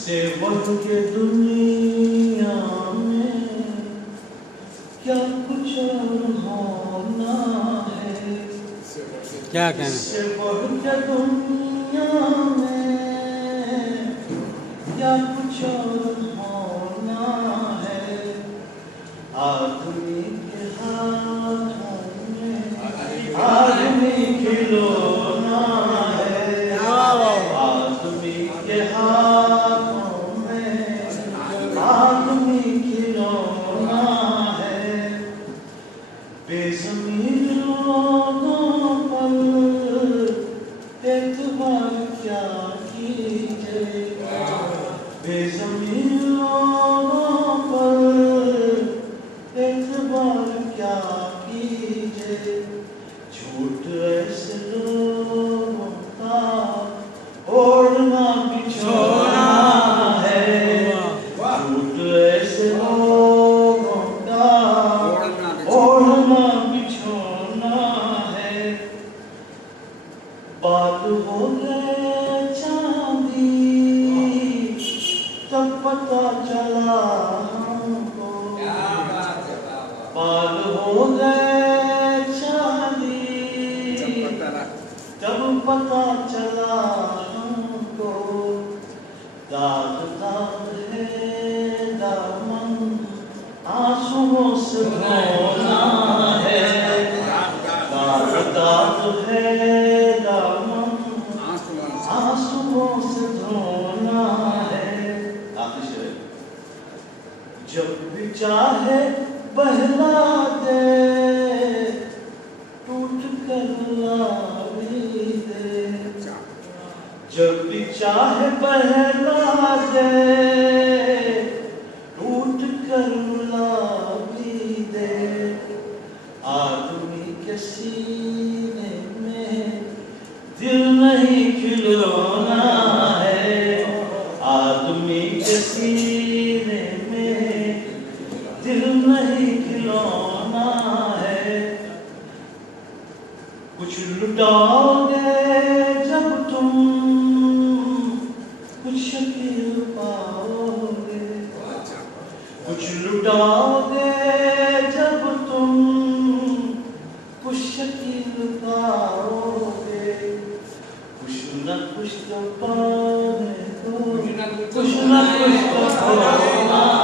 से बढ़ के दुनिया में क्या कुछ और होना है। क्या कहना? से बढ़ के दुनिया में क्या कुछ और होना है। आदमी के हाथों में आदमी खिलौना है। आदमी के हाथों में आदमी खिलौना है। बेज़मीन लोगों पर एतबार क्या कीजिए। बेज़मीन लोगों पर एतबार क्या कीजिए। झूठ ऐसे लोगों का ओढ़ना बिछोना है। झूठ ऐसे लोगों का ओढ़ना बिछोना है। बात हो गए चांदी तब पता चला हमको। बाल हो गए चांदी तब पता चला हमको। दाग दाग है दामन आंसुओं से धोना है। दाग दाग है दामन आंसुओं से धोना है। आखिरी शेर। जब भी चाहे बहला दे टूट कर लावी दे। जब भी चाहे बहला दे टूट कर लावी दे। आदमी के सीने में दिल नहीं खिलौना है। आदमी के सीने में दिल नहीं खिलौना है। कुछ लुटाओगे जब तुम कुछ शकील पाओगे। कुछ लुटाओगे जब तुम कुछ शकील पाओगे। कुछ न कुछ तो पाने को कुछ न कुछ तो पाना